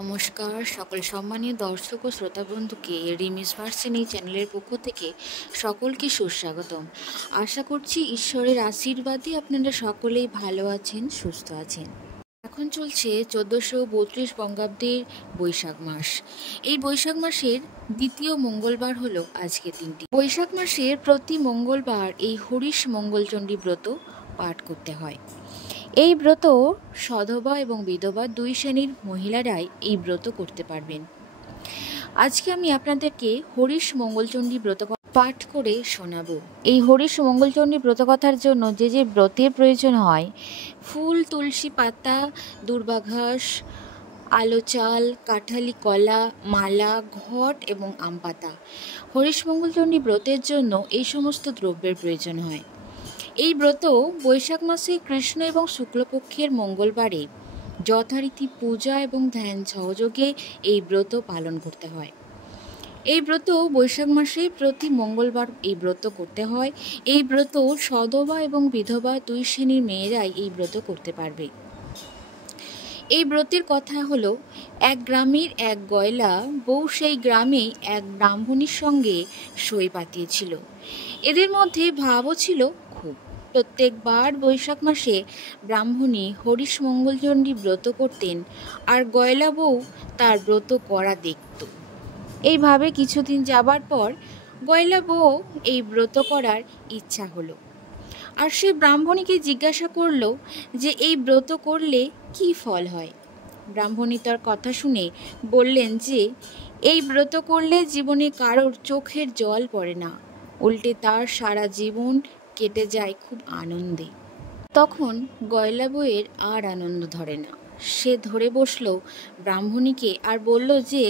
নমস্কার সকল সম্মানীয় দর্শক ও শ্রোতা বন্ধুকে রিমিস ভার্সন এই চ্যানেলের পক্ষ থেকে সকলকে সুস্বাগতম। আশা করছি ঈশ্বরের আশীর্বাদে আপনারা সকলেই ভালো আছেন, সুস্থ আছেন। এখন চলছে 1432 বঙ্গাব্দের বৈশাখ মাস। এই বৈশাখ মাসের দ্বিতীয় মঙ্গলবার হলো আজকের দিনটি। বৈশাখ মাসের প্রতি মঙ্গলবার এই হরিশ মঙ্গলচণ্ডী ব্রত পাঠ করতে হয়। এই ব্রত সধবা এবং বিধবা দুই শ্রেণীর মহিলারাই এই ব্রত করতে পারবেন। আজকে আমি আপনাদেরকে হরিশ মঙ্গলচণ্ডী ব্রত পাঠ করে শোনাবো। এই হরিশ মঙ্গলচণ্ডী ব্রতকথার জন্য যে যে ব্রতের প্রয়োজন হয়, ফুল, তুলসী পাতা, দুর্বা ঘাস, আলো চাল, কাঁঠালি কলা, মালা, ঘট এবং আম পাতা। হরিশ মঙ্গলচণ্ডী ব্রতের জন্য এই সমস্ত দ্রব্যের প্রয়োজন হয়। এই ব্রত বৈশাখ মাসে কৃষ্ণ এবং শুক্লপক্ষের মঙ্গলবারে যথারীতি পূজা এবং ধ্যান সহযোগে এই ব্রত পালন করতে হয়। এই ব্রত বৈশাখ মাসে প্রতি মঙ্গলবার এই ব্রত করতে হয়। এই ব্রত সধবা এবং বিধবা দুই শ্রেণীর মেয়েরাই এই ব্রত করতে পারবে। এই ব্রতের কথা হলো, এক গ্রামের এক গয়লা বউ সেই গ্রামে এক ব্রাহ্মণীর সঙ্গে সই পাতিয়েছিল। এদের মধ্যে ভাবও ছিল খুব। প্রত্যেকবার বৈশাখ মাসে ব্রাহ্মণী হরিশ মঙ্গলচণ্ডী ব্রত করতেন, আর গয়লা বউ তার ব্রত করা দেখত। এইভাবে কিছুদিন যাবার পর গয়লা বউ এই ব্রত করার ইচ্ছা হলো, আর সে ব্রাহ্মণীকে জিজ্ঞাসা করল যে এই ব্রত করলে কি ফল হয়। ব্রাহ্মণী তার কথা শুনে বললেন যে এই ব্রত করলে জীবনে কারোর চোখের জল পড়ে না, উল্টে তার সারা জীবন কেটে যায় খুব আনন্দে। তখন গয়লা বউয়ের আর আনন্দ ধরে না। সে ধরে বসলো ব্রাহ্মণীকে আর বলল যে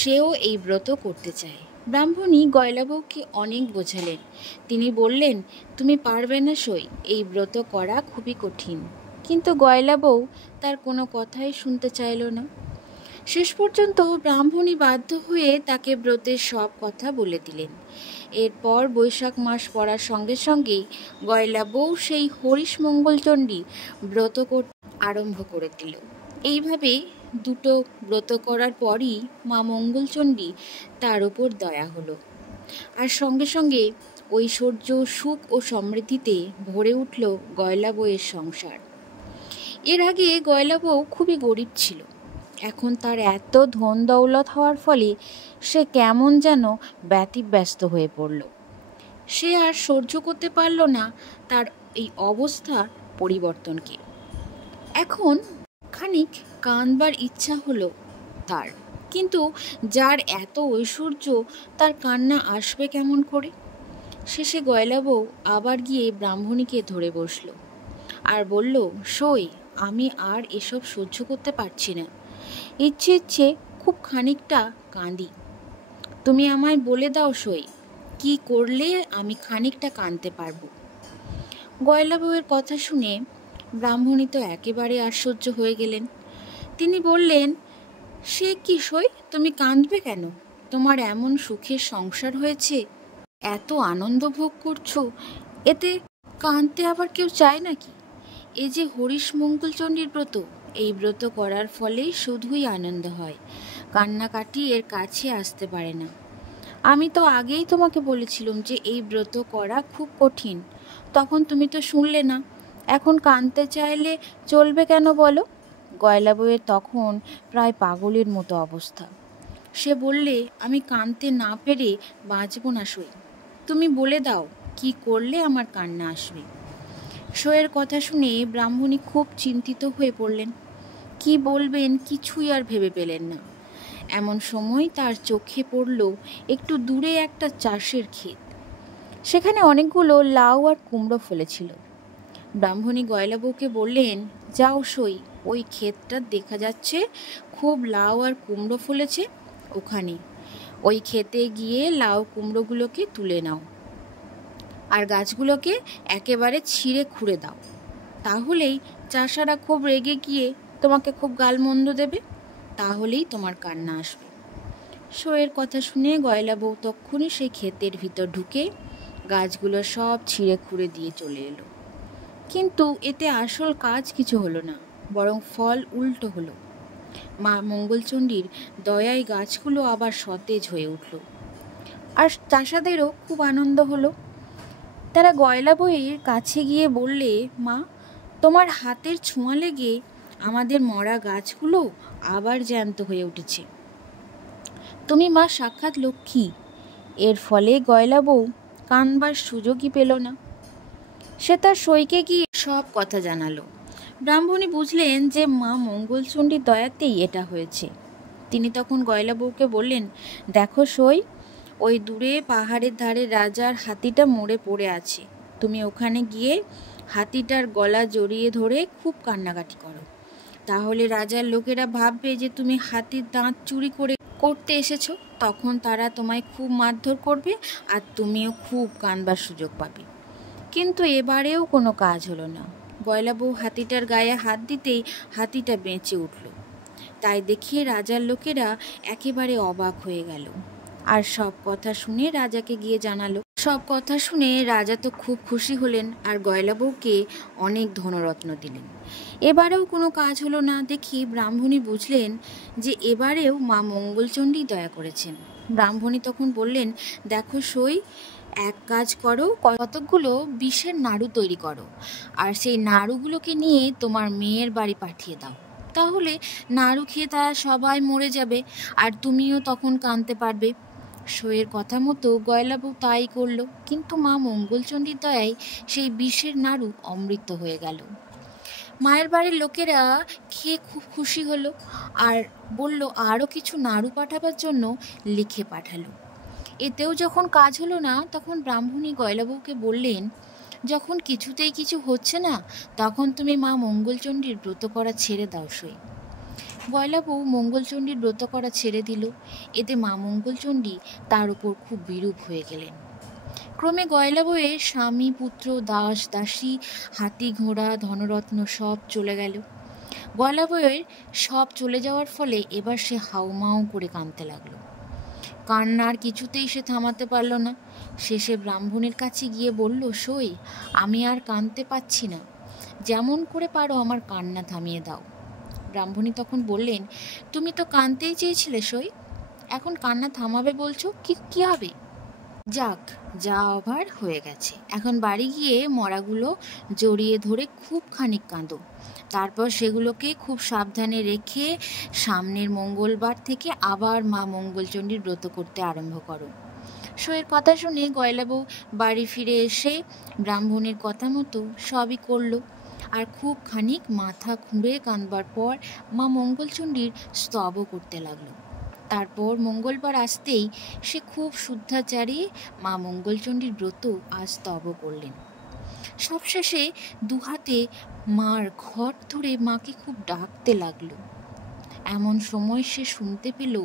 সেও এই ব্রত করতে চায়। ব্রাহ্মণী গয়লা বউকে অনেক বোঝালেন। তিনি বললেন, তুমি পারবে না সই, এই ব্রত করা খুবই কঠিন। কিন্তু গয়লা বউ তার কোনো কথাই শুনতে চাইল না। শেষ পর্যন্ত ব্রাহ্মণী বাধ্য হয়ে তাকে ব্রতের সব কথা বলে দিলেন। এরপর বৈশাখ মাস পড়ার সঙ্গে সঙ্গেই গয়লা বউ সেই হরিশ মঙ্গলচণ্ডী ব্রত করতে আরম্ভ করে দিল। এইভাবে দুটো ব্রত করার পরই মা মঙ্গলচণ্ডী তার উপর দয়া হলো, আর সঙ্গে সঙ্গে ঐশ্বর্য, সুখ ও সমৃদ্ধিতে ভরে উঠল গয়লা বউয়ের সংসার। এর আগে গয়লা বউ খুবই গরিব ছিল। এখন তার এত ধন দৌলত হওয়ার ফলে সে কেমন যেন ব্যতিব্যস্ত হয়ে পড়ল। সে আর সহ্য করতে পারল না তার এই অবস্থার পরিবর্তনকে। এখন খানিক কাঁদবার ইচ্ছা হলো তার, কিন্তু যার এত ঐশ্বর্য তার কান্না আসবে কেমন করে। শেষে গয়লা বউ আবার গিয়ে ব্রাহ্মণীকে ধরে বসল আর বলল, সই, আমি আর এসব সহ্য করতে পারছি না। ইচ্ছে ইচ্ছে খুব খানিকটা কাঁদি। তুমি আমায় বলে দাও সই, কি করলে আমি খানিকটা কাঁদতে পারবো। গয়লা বউয়ের কথা শুনে ব্রাহ্মণী তো একেবারে আশ্চর্য হয়ে গেলেন। তিনি বললেন, সে কি সই, তুমি কাঁদবে কেন? তোমার এমন সুখের সংসার হয়েছে, এত আনন্দ ভোগ করছো, এতে কাঁদতে আবার কেউ চায় নাকি? এই যে হরিশ মঙ্গলচণ্ডীর ব্রত, এই ব্রত করার ফলে শুধুই আনন্দ হয়, কান্নাকাটি এর কাছে আসতে পারে না। আমি তো আগেই তোমাকে বলেছিলাম যে এই ব্রত করা খুব কঠিন, তখন তুমি তো শুনলে না। এখন কাঁদতে চাইলে চলবে কেন বলো? গয়লা বউয়ের তখন প্রায় পাগলের মতো অবস্থা। সে বললে, আমি কাঁদতে না পেরে বাঁচব না সই, তুমি বলে দাও কি করলে আমার কান্না আসবে। সইয়ের কথা শুনে ব্রাহ্মণী খুব চিন্তিত হয়ে পড়লেন। কি বলবেন কিছুই আর ভেবে পেলেন না। এমন সময় তার চোখে পড়ল একটু দূরে একটা চাষের ক্ষেত। সেখানে অনেকগুলো লাউ আর কুমড়ো ফলেছিল। ব্রাহ্মণী গয়লা বউকে বললেন, যাও সই, ওই ক্ষেতটা দেখা যাচ্ছে খুব লাউ আর কুমড়ো ফলেছে, ওখানে ওই ক্ষেতে গিয়ে লাউ কুমড়োগুলোকে তুলে নাও, আর গাছগুলোকে একেবারে ছিঁড়ে খুঁড়ে দাও। তাহলেই চাষারা খুব রেগে গিয়ে তোমাকে খুব গালমন্দ দেবে, তাহলেই তোমার কান্না আসবে। সইয়ের কথা শুনে গয়লা বউ তক্ষুনি সেই ক্ষেতের ভিতর ঢুকে গাছগুলো সব ছিঁড়ে খুঁড়ে দিয়ে চলে এলো। কিন্তু এতে আসল কাজ কিছু হলো না, বরং ফল উল্টো হলো। মা মঙ্গলচণ্ডীর দয়ায় গাছগুলো আবার সতেজ হয়ে উঠল। আর চাষাদেরও খুব আনন্দ হলো। তারা গয়লা বউয়ের কাছে গিয়ে বললে, মা, তোমার হাতের ছোঁয়া লেগে আমাদের মরা গাছগুলো আবার জ্যান্ত হয়ে উঠেছে। তুমি মা সাক্ষাৎ লক্ষ্মী। এর ফলে গয়লা বউ কানবার সুযোগই পেল না। সে তার সইকে গিয়ে সব কথা জানালো। ব্রাহ্মণী বুঝলেন যে মা মঙ্গলচণ্ডীর দয়াতেই এটা হয়েছে। তিনি তখন গয়লা বউকে বললেন, দেখো সই, ওই দূরে পাহাড়ের ধারে রাজার হাতিটা মরে পড়ে আছে। তুমি ওখানে গিয়ে হাতিটার গলা জড়িয়ে ধরে খুব কান্নাকাটি করো। তাহলে রাজার লোকেরা ভাববে যে তুমি হাতির দাঁত চুরি করতে এসেছো। তখন তারা তোমায় খুব মারধর করবে আর তুমিও খুব কানবার সুযোগ পাবে। কিন্তু এবারেও কোনো কাজ হলো না। গয়লা বউ হাতিটার গায়ে হাত দিতেই হাতিটা বেঁচে উঠল। তাই দেখিয়ে রাজার লোকেরা একেবারে অবাক হয়ে গেল আর সব কথা শুনে রাজাকে গিয়ে জানালো। সব কথা শুনে রাজা তো খুব খুশি হলেন আর গয়লা বউকে অনেক ধনরত্ন দিলেন। এবারেও কোনো কাজ হলো না দেখি ব্রাহ্মণী বুঝলেন যে এবারেও মা মঙ্গলচণ্ডী দয়া করেছেন। ব্রাহ্মণী তখন বললেন, দেখো সই, এক কাজ করো, কতকগুলো বিষের নাড়ু তৈরি করো আর সেই নাড়ুগুলোকে নিয়ে তোমার মেয়ের বাড়ি পাঠিয়ে দাও। তাহলে নাড়ু খেয়ে তারা সবাই মরে যাবে আর তুমিও তখন কাঁদতে পারবে। সইয়ের কথা মতো গয়লা বউ তাই করলো। কিন্তু মা মঙ্গলচণ্ডীর দয়ায় সেই বিষের নাড়ু অমৃত হয়ে গেল। মায়ের বাড়ির লোকেরা খেয়ে খুব খুশি হলো আর বলল আরও কিছু নাড়ু পাঠাবার জন্য লিখে পাঠালো। এতেও যখন কাজ হলো না, তখন ব্রাহ্মণী গয়লা বউকে বললেন, যখন কিছুতেই কিছু হচ্ছে না, তখন তুমি মা মঙ্গলচণ্ডীর ব্রত করা ছেড়ে দাও সই। গয়লা বউ মঙ্গলচণ্ডীর ব্রত করা ছেড়ে দিল। এতে মা মঙ্গলচণ্ডী তার উপর খুব বিরূপ হয়ে গেলেন। ক্রমে গয়লা বউয়ের স্বামী, পুত্র, দাস, দাসী, হাতি, ঘোড়া, ধনরত্ন সব চলে গেল। গয়লা বউয়ের সব চলে যাওয়ার ফলে এবার সে হাউমাউ করে কাঁদতে লাগলো। কান্নার কিছুতেই সে থামাতে পারল না। শেষে ব্রাহ্মণের কাছে গিয়ে বলল, সই, আমি আর কাঁদতে পাচ্ছি না, যেমন করে পারো আমার কান্না থামিয়ে দাও। ব্রাহ্মণী তখন বললেন, তুমি তো কাঁদতেই চেয়েছিলে সই, এখন কান্না থামাবে বলছো, কি হবে? যাক, যা হবার হয়ে গেছে। এখন বাড়ি গিয়ে মরাগুলো জড়িয়ে ধরে খুব খানিক কাঁদো। তারপর সেগুলোকে খুব সাবধানে রেখে সামনের মঙ্গলবার থেকে আবার মা মঙ্গলচণ্ডীর ব্রত করতে আরম্ভ করো। সইয়ের কথা শুনে গয়লা বউ বাড়ি ফিরে এসে ব্রাহ্মণের কথা মতো সবই করলো আর খুব খানিক মাথা খুঁড়ে কাঁদবার পর মা মঙ্গলচণ্ডীর স্তবও করতে লাগলো। তারপর মঙ্গলবার আসতেই সে খুব শুদ্ধাচারে মা মঙ্গলচণ্ডীর ব্রত আজ স্তব করলেন। সবশেষে দুহাতে মার ঘট ধরে মাকে খুব ডাকতে লাগলো। এমন সময় সে শুনতে পেল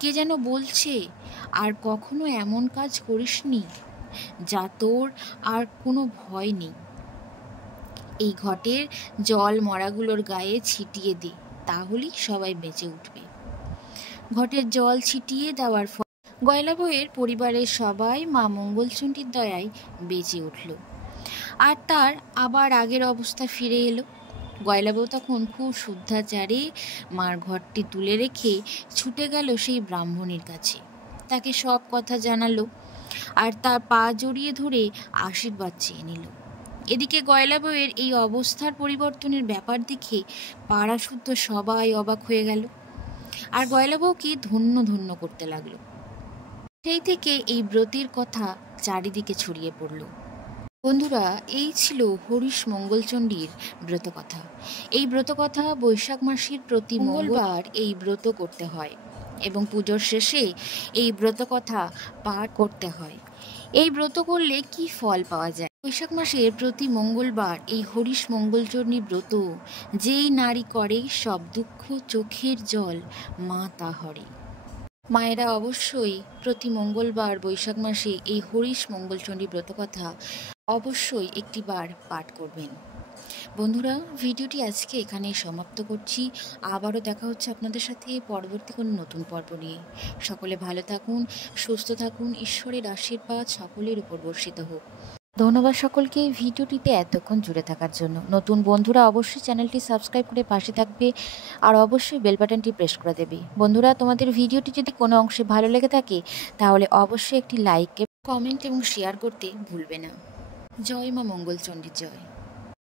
কে যেন বলছে, আর কখনো এমন কাজ করিসনি, যা তোর আর কোনো ভয় নেই। এই ঘটের জল মরাগুলোর গায়ে ছিটিয়ে দে, তাহলেই সবাই বেঁচে উঠবে। ঘটের জল ছিটিয়ে দেওয়ার ফলে গয়লা বউয়ের পরিবারের সবাই মা মঙ্গলচণ্ডীর দয়ায় বেঁচে উঠল আর তার আবার আগের অবস্থা ফিরে এলো। গয়লা বউ তখন খুব শুদ্ধাচারে মার ঘরটি তুলে রেখে ছুটে গেল সেই ব্রাহ্মণীর কাছে। তাকে সব কথা জানালো আর তার পা জড়িয়ে ধরে আশীর্বাদ চেয়ে নিল। এদিকে গয়লা বউয়ের এই অবস্থার পরিবর্তনের ব্যাপার দেখে পাড়া শুদ্ধ সবাই অবাক হয়ে গেল আর গয়লা বউকে ধন্য ধন্য করতে লাগলো। সেই থেকে এই ব্রতের কথা চারিদিকে ছড়িয়ে পড়ল। বন্ধুরা, এই ছিল হরিশ মঙ্গলচণ্ডীর ব্রতকথা। এই ব্রতকথা বৈশাখ মাসের প্রতি মঙ্গলবার এই ব্রত করতে হয় এবং পুজোর শেষে এই ব্রতকথা পাঠ করতে হয়। এই ব্রত করলে কি ফল পাওয়া যায়? বৈশাখ মাসের প্রতি মঙ্গলবার এই হরিশ মঙ্গলচণ্ডী ব্রত যেই নারী করে, সব দুঃখ চোখের জল মা তা হরে। মায়েরা অবশ্যই প্রতি মঙ্গলবার বৈশাখ মাসে এই হরিশ মঙ্গলচণ্ডী ব্রতকথা অবশ্যই একটিবার পাঠ করবেন। বন্ধুরা, ভিডিওটি আজকে এখানেই সমাপ্ত করছি। আবারও দেখা হচ্ছে আপনাদের সাথে পরবর্তী কোনো নতুন পর্ব নিয়ে। সকলে ভালো থাকুন, সুস্থ থাকুন, ঈশ্বরের আশীর্বাদ সকলের উপর বর্ষিত হোক। ধন্যবাদ সকলকে এই ভিডিওটিতে এতক্ষণ জুড়ে থাকার জন্য। নতুন বন্ধুরা অবশ্যই চ্যানেলটি সাবস্ক্রাইব করে পাশে থাকবে আর অবশ্যই বেল বাটনটি প্রেস করে দেবে। বন্ধুরা, তোমাদের ভিডিওটি যদি কোনো অংশে ভালো লেগে থাকে তাহলে অবশ্যই একটি লাইক, কমেন্ট এবং শেয়ার করতে ভুলবে না। জয় মা মঙ্গলচণ্ডীর জয়।